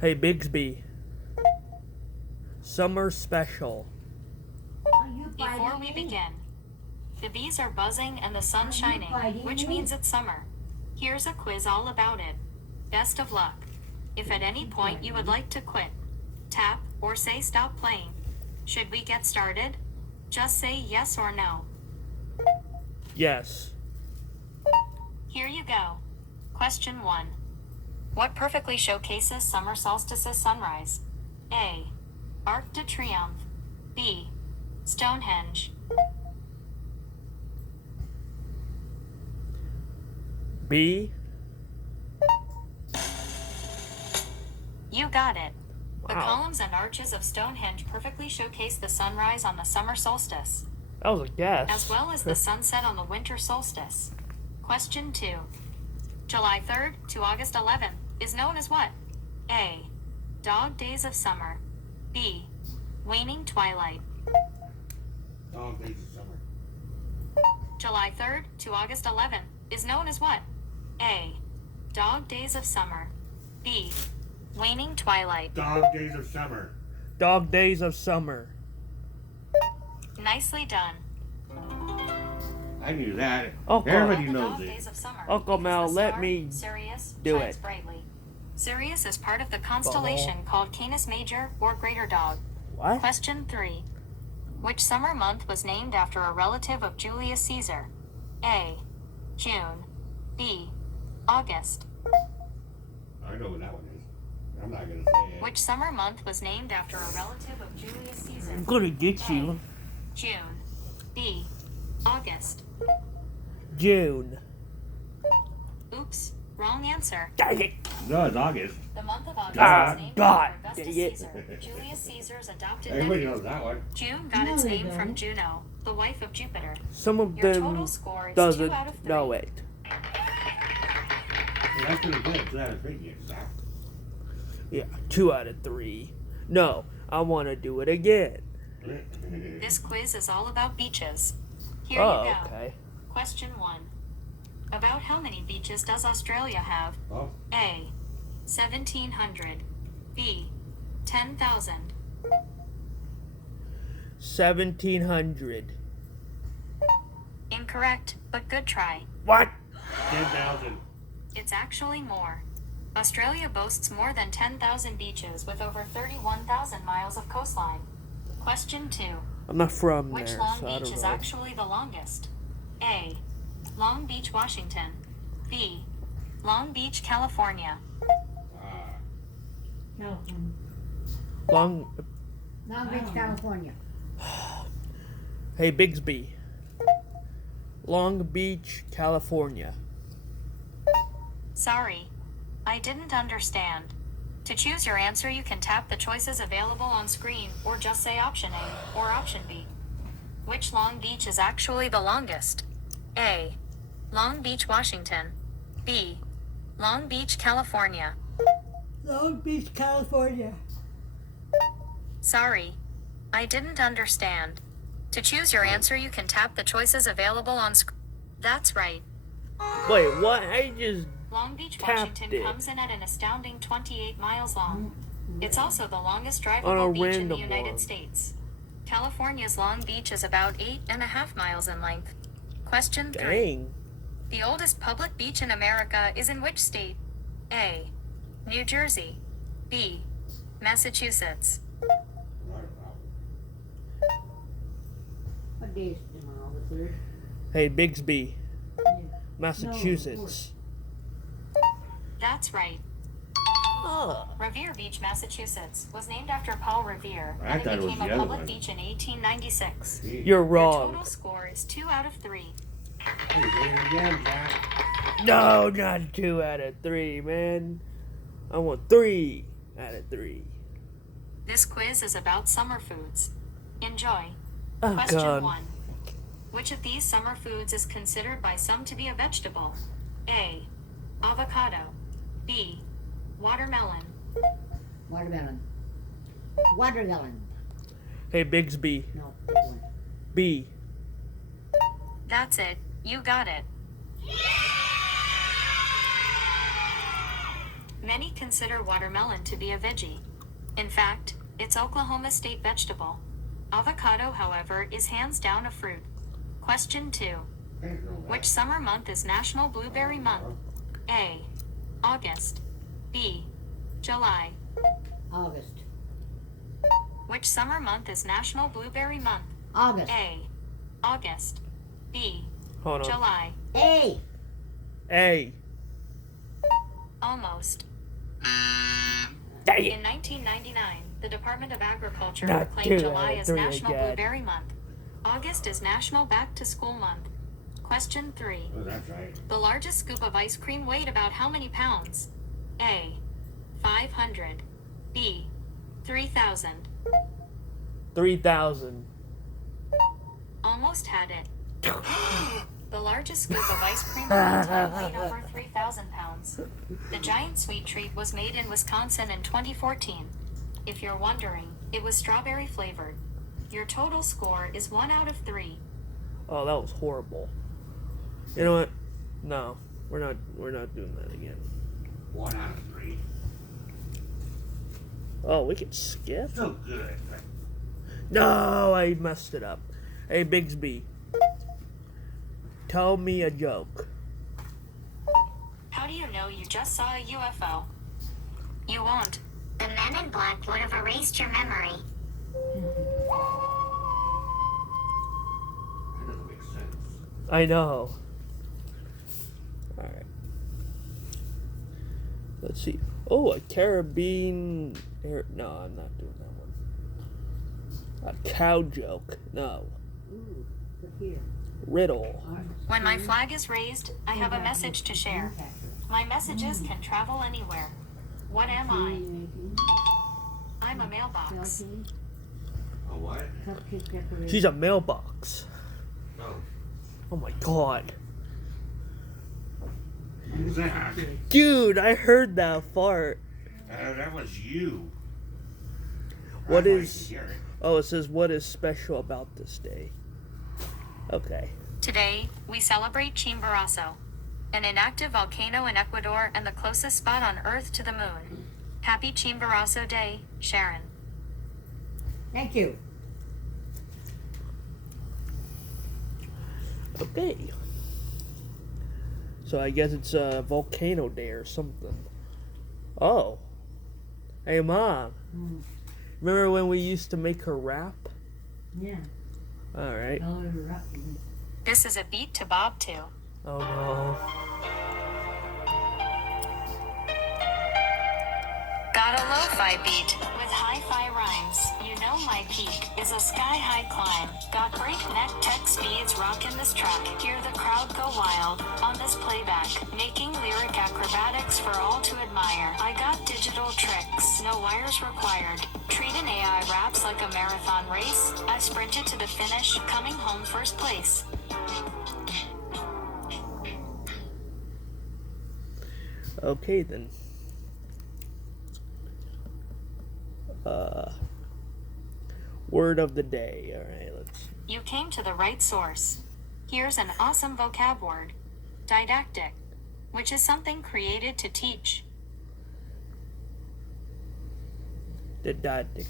Hey, Bixby. Summer special. Before we begin, the bees are buzzing and the sun's shining, which means it's summer. Here's a quiz all about it. Best of luck. If at any point you would like to quit, tap, or say stop playing. Should we get started? Just say yes or no. Yes. Here you go. Question 1. What perfectly showcases summer solstice's sunrise? A. Arc de Triomphe. B. Stonehenge. B. You got it. The Wow. columns and arches of Stonehenge perfectly showcase the sunrise on the summer solstice, That was a guess. as well as the sunset on the winter solstice. Question 2. July 3rd to August 11th is known as what? A. Dog days of summer. B. Waning twilight. Dog days of summer. July 3rd to August 11th is known as what? A. Dog days of summer. B. Waning twilight. Dog days of summer. Dog days of summer. Nicely done. I knew that. Okay. Everybody The knows dog it. days of summer, Uncle because Mel, the let star, me Sirius, do shines it. brightly. Sirius is part of the constellation called Canis Major or Greater Dog. What? Question 3. Which summer month was named after a relative of Julius Caesar? A. June. B. August. I know what that one is. I'm not gonna say it. Which summer month was named after a relative of Julius Caesar? I'm gonna get you. June. B. August. June. Oops, wrong answer. Dang it. No, it's August. The month of August Ah, was named God, after Augustus dang it. Caesar, Julius Caesar's adopted Everybody nephew. knows that one. June got No, its they name from don't. Juno, the wife of Jupiter. Some of Your them total score is 2 doesn't out of 3. know it. Well, that's pretty good. So that is pretty good, Zach. Yeah, 2 out of 3. No, I want to do it again. This quiz is all about beaches. Here Oh, you go. okay. Question 1. About how many beaches does Australia have? Oh, A. 1,700. B. 10,000. 1,700. Incorrect, but good try. What? 10,000. It's actually more. Australia boasts more than 10,000 beaches with over 31,000 miles of coastline. Question 2. I'm not from Which there, Long so I Beach don't is know. actually the longest? A. Long Beach, Washington. B. Long Beach, California. California. Long Beach, California. Hey, Bixby. Long Beach, California. Sorry. I didn't understand. To choose your answer, you can tap the choices available on screen, or just say option A or option B. Which Long Beach is actually the longest? A. Long Beach, Washington. B. Long Beach, California. Long Beach, California. Sorry. I didn't understand. To choose your answer, you can tap the choices available on screen. That's right. Wait, what? I just... Long Beach, Tapped Washington it. comes in at an astounding 28 miles long. It's also the longest On a drivable beach in the random United one. States. California's Long Beach is about 8.5 miles in length. Question 3. Dang. The oldest public beach in America is in which state? A. New Jersey. B. Massachusetts. What day is tomorrow? The 3rd? Hey, Bixby. Yeah. Massachusetts. That's right. Oh. Revere Beach, Massachusetts, was named after Paul Revere, I and thought it it was became the a other public one. beach in 1896. You're Your wrong. total score is 2 out of 3. Hey, do it again, Zach. No, not 2 out of 3, man. I want 3 out of 3. This quiz is about summer foods. Enjoy. Oh, Question God. 1. Which of these summer foods is considered by some to be a vegetable? A. Avocado. B. Watermelon. Watermelon. Watermelon. Hey, Bixby. No, big one. B. That's it. You got it. Many consider watermelon to be a veggie. In fact, it's Oklahoma's state vegetable. Avocado, however, is hands down a fruit. Question 2. Which summer month is National Blueberry Month? A. August. B. July. August. Which summer month is National Blueberry Month? August. A. August. B. Hold on. July. A. A. Almost. Dang In it. 1999, the Department of Agriculture Not proclaimed two July out of as three National again. Blueberry Month. August is National Back to School Month. Question 3. Oh, that's right. The largest scoop of ice cream weighed about how many pounds? A. 500. B. 3,000. 3,000. Almost had it. The largest scoop of ice cream at one time weighed over 3,000 pounds. The giant sweet treat was made in Wisconsin in 2014. If you're wondering, it was strawberry flavored. Your total score is 1 out of 3. Oh, that was horrible. You know what? No, we're not doing that again. 1 out of 3. Oh, we can skip? So good. No, I messed it up. Hey, Bixby. Tell me a joke. How do you know you just saw a UFO? You won't. The men in black would have erased your memory. That doesn't make sense. I know. Alright. Let's see. Oh, a Caribbean... No, I'm not doing that one. A cow joke. No. Ooh, look here. Riddle. When my flag is raised, I have a message to share. My messages can travel anywhere. What am I? I'm a mailbox. A what? Cupcake decoration. She's a mailbox. Oh. Oh my god. Who's that? Dude, I heard that fart. That was you. What I is... hear it. Oh, it says, what is special about this day? Okay. Today, we celebrate Chimborazo, an inactive volcano in Ecuador and the closest spot on Earth to the moon. Happy Chimborazo Day, Sharon. Thank you. Okay. So I guess it's a volcano day or something. Oh. Hey, Mom. Remember when we used to make her rap? Yeah. Alright. All over rock. This is a beat to bob to. Oh no. Got a lo-fi beat with hi-fi rhymes. You know my peak is a sky-high climb. Got breakneck tech speeds rocking this track. Hear the crowd go wild on this playback. Making lyric acrobatics for all to admire. I got digital tricks, no wires required. Treating AI raps like a marathon race. I sprinted to the finish, coming home first place. Okay then. Word of the day. Alright, let's... You came to the right source. Here's an awesome vocab word. Didactic, which is something created to teach. Didactic.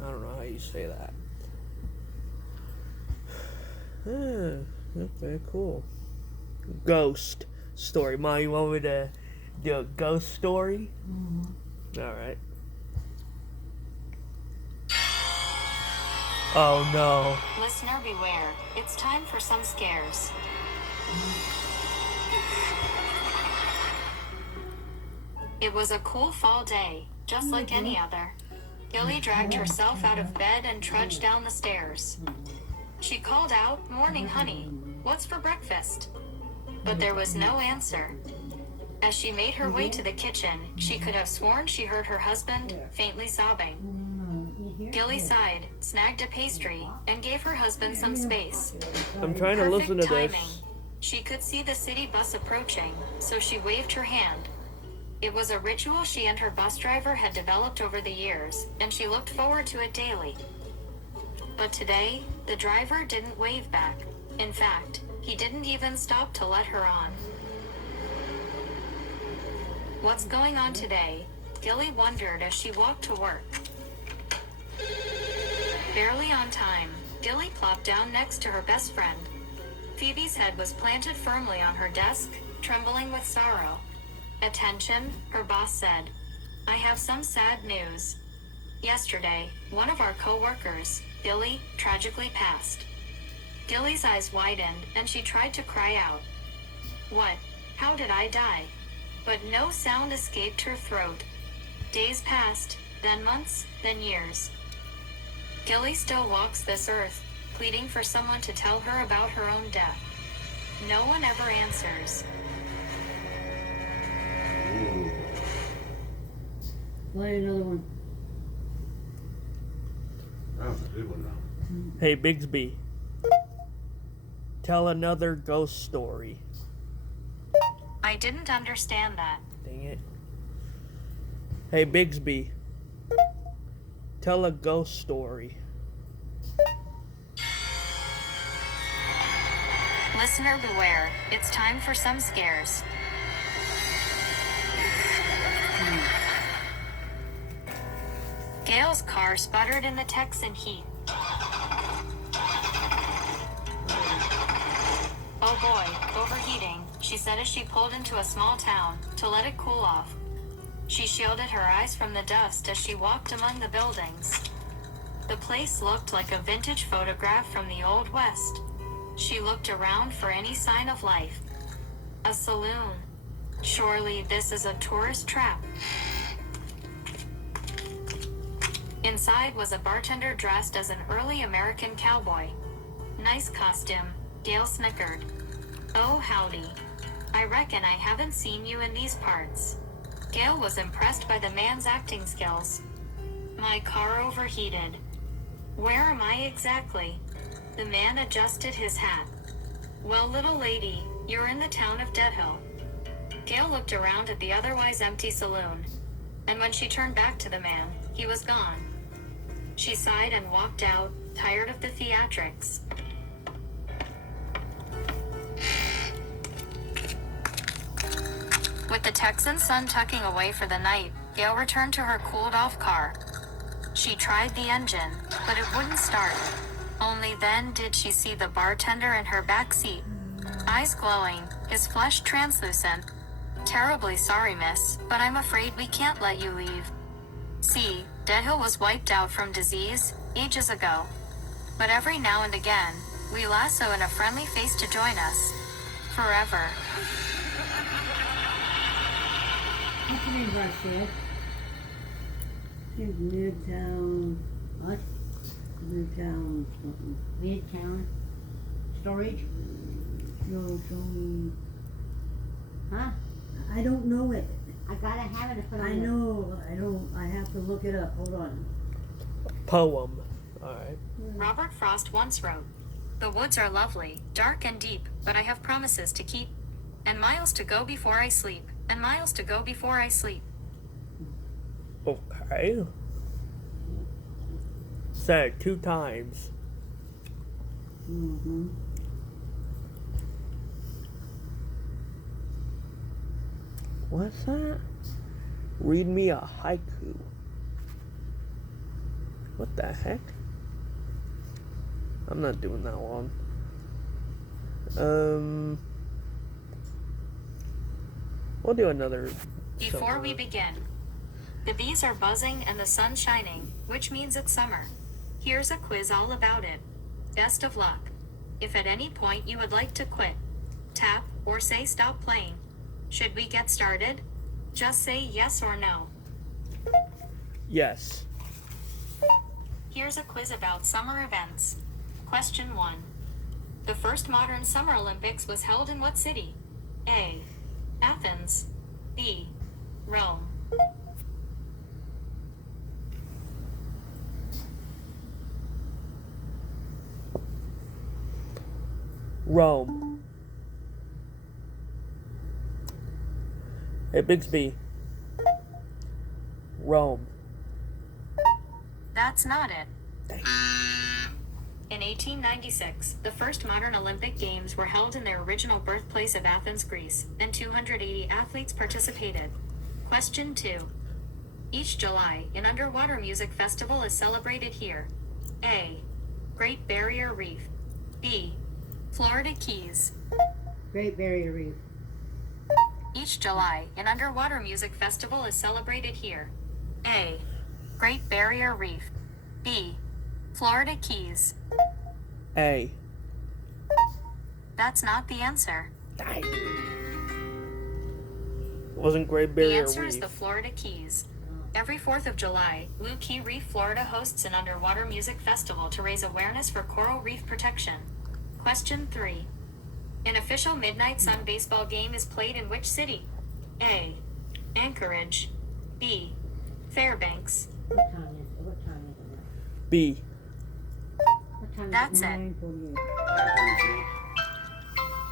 I don't know how you say that. Okay, cool. Ghost story. Mom, you want me to do a ghost story? Alright. Oh no. Listener beware, it's time for some scares. It was a cool fall day, just like any other. Gilly dragged herself out of bed and trudged down the stairs. She called out, "Morning, honey. What's for breakfast?" But there was no answer. As she made her way to the kitchen, she could have sworn she heard her husband faintly sobbing. Gilly sighed, snagged a pastry, and gave her husband some space. I'm trying to listen to Perfect this. timing. She could see the city bus approaching, so she waved her hand. It was a ritual she and her bus driver had developed over the years, and she looked forward to it daily. But today, the driver didn't wave back. In fact, he didn't even stop to let her on. What's going on today? Gilly wondered as she walked to work. Barely on time, Gilly plopped down next to her best friend. Phoebe's head was planted firmly on her desk, trembling with sorrow. "Attention," her boss said. "I have some sad news. Yesterday, one of our co-workers, Billy, tragically passed." Gilly's eyes widened and she tried to cry out. "What? How did I die?" But no sound escaped her throat. Days passed, then months, then years. Gilly still walks this earth, pleading for someone to tell her about her own death. No one ever answers. Ooh. Play another one. That was a good one, though. Hey, Bixby. Tell another ghost story. I didn't understand that. Dang it. Hey, Bixby. Tell a ghost story. Listener beware, it's time for some scares. Gail's car sputtered in the Texan heat. "Oh boy, overheating," she said as she pulled into a small town to let it cool off. She shielded her eyes from the dust as she walked among the buildings. The place looked like a vintage photograph from the Old West. She looked around for any sign of life. A saloon. Surely this is a tourist trap. Inside was a bartender dressed as an early American cowboy. "Nice costume," Gail snickered. "Oh, howdy. I reckon I haven't seen you in these parts." Gail was impressed by the man's acting skills. "My car overheated." "Where am I exactly?" The man adjusted his hat. "Well, little lady, you're in the town of Dead Hill." Gail looked around at the otherwise empty saloon, and when she turned back to the man, he was gone. She sighed and walked out, tired of the theatrics. With the Texan sun tucking away for the night, Gail returned to her cooled-off car. She tried the engine, but it wouldn't start. Only then did she see the bartender in her back seat. Eyes glowing, his flesh translucent. "Terribly sorry, miss, but I'm afraid we can't let you leave. See, Dead Hill was wiped out from disease ages ago. But every now and again, we lasso in a friendly face to join us. Forever." What's the name of our shed? It's Midtown. What? Midtown something. Midtown Storage? No, some. Huh? I don't know it. I gotta have it if I know. I don't. I have to look it up. Hold on. Poem. Alright. Robert Frost once wrote, "The woods are lovely, dark and deep, but I have promises to keep. And miles to go before I sleep, and miles to go before I sleep." Okay. Said 2 times. Mm-hmm. What's that? Read me a haiku. What the heck? I'm not doing that one. We'll do another. Before we begin, the bees are buzzing and the sun shining, which means it's summer. Here's a quiz all about it. Best of luck. If at any point you would like to quit, tap, or say stop playing. Should we get started? Just say yes or no. Yes. Here's a quiz about summer events. Question 1. The first modern Summer Olympics was held in what city? A. Athens. B. Rome. Rome. Hey, Bixby. Rome. That's not it. Dang. In 1896, the first modern Olympic Games were held in their original birthplace of Athens, Greece, and 280 athletes participated. Question 2. Each July, an underwater music festival is celebrated here. A. Great Barrier Reef. B. Florida Keys. Great Barrier Reef. Each July, an underwater music festival is celebrated here. A. Great Barrier Reef. B. Florida Keys. A. That's not the answer. Wasn't Great The Barrier answer is Reef. the Florida Keys. Every 4th of July, Blue Key Reef, Florida hosts an underwater music festival to raise awareness for coral reef protection. Question 3. An official Midnight Sun baseball game is played in which city? A. Anchorage. B. Fairbanks. What time is it? What time is it? B. What time That's is it? it. 9:48.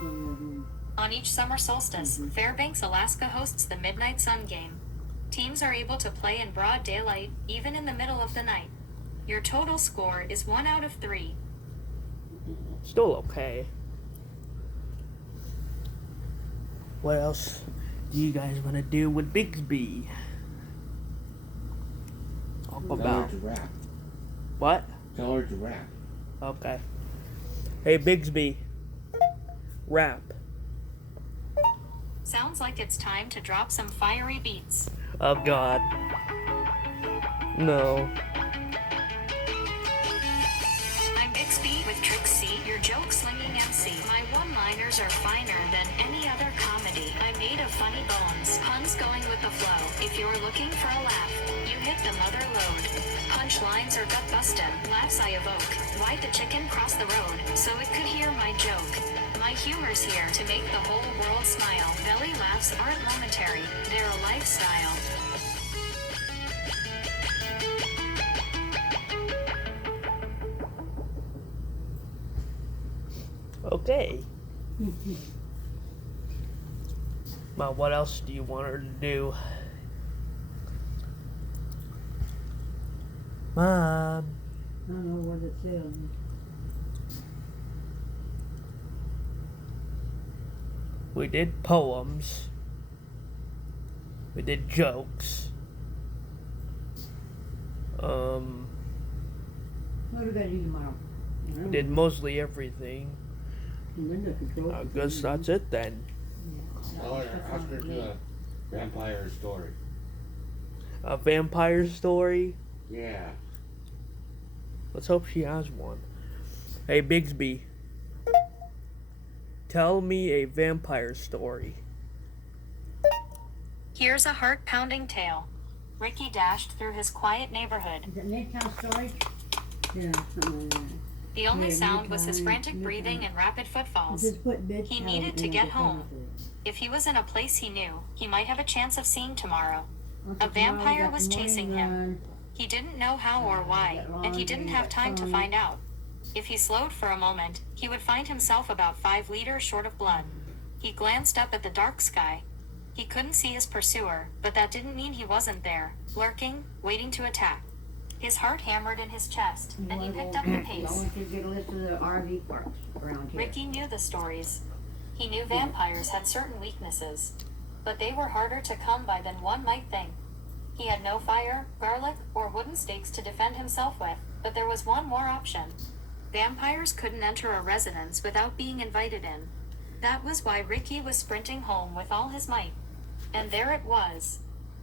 Mhm. On each summer solstice, Fairbanks, Alaska hosts the Midnight Sun game. Teams are able to play in broad daylight, even in the middle of the night. Your total score is 1 out of 3. Still okay. What else do you guys want to do with Bixby? Talk Tell her about to rap. what? Tell her to rap. Okay. Hey Bixby, rap. Sounds like it's time to drop some fiery beats. Oh God. No. I'm Bixby with Trixie, your joke-slinging MC. My one-liners are finer than any other comedy. I'm made of funny bones, puns going with the flow. If you're looking for a laugh, you hit the mother load. Punchlines are gut-bustin', laughs I evoke. Why'd the chicken cross the road? So it could hear my joke. My humor's here to make the whole world smile. Belly laughs aren't momentary, they're a lifestyle. Okay. Well, what else do you want her to do? Mom. I don't know what it said. We did poems. We did jokes. What do we gotta do tomorrow? We did mostly everything. Linda controls I it. guess that's it then. Tell her, ask her to do a vampire story. A vampire story? Yeah. Let's hope she has one. Hey Bixby. Tell me a vampire story. Here's a heart-pounding tale. Ricky dashed through his quiet neighborhood. Is it Midtown Story? Yeah, something like that. The only Yeah, sound was his Midtown, frantic breathing Midtown. and rapid footfalls. Just put Midtown He needed to in get the home. front of it. If he was in a place he knew, he might have a chance of seeing tomorrow. Okay, A vampire tomorrow we got was the chasing morning him. run. He didn't know how or why, and he didn't have time to find out. If he slowed for a moment, he would find himself about 5 liters short of blood. He glanced up at the dark sky. He couldn't see his pursuer, but that didn't mean he wasn't there, lurking, waiting to attack. His heart hammered in his chest, and he picked up the You pace. want to get a list of the RV parks around here. Ricky knew the stories. He knew vampires had certain weaknesses, but they were harder to come by than one might think. He had no fire, garlic, or wooden stakes to defend himself with, but there was one more option. Vampires couldn't enter a residence without being invited in. That was why Ricky was sprinting home with all his might. And there it was,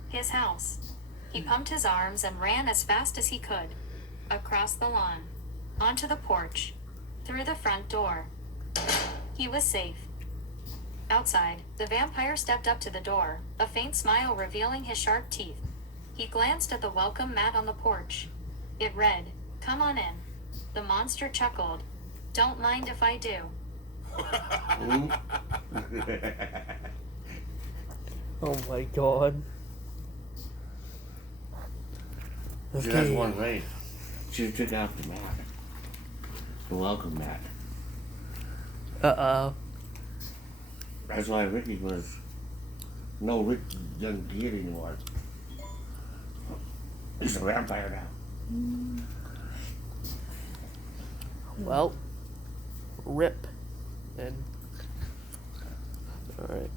his house. He pumped his arms and ran as fast as he could. Across the lawn, onto the porch, through the front door. He was safe. Outside, the vampire stepped up to the door, a faint smile revealing his sharp teeth. He glanced at the welcome mat on the porch. It read, "Come on in." The monster chuckled. "Don't mind if I do." Oh my God. She has one right. She took out the mat. The welcome mat. Uh-oh. That's why Ricky was no Rick doesn't get anymore. He's a vampire now. Well, rip. And alright.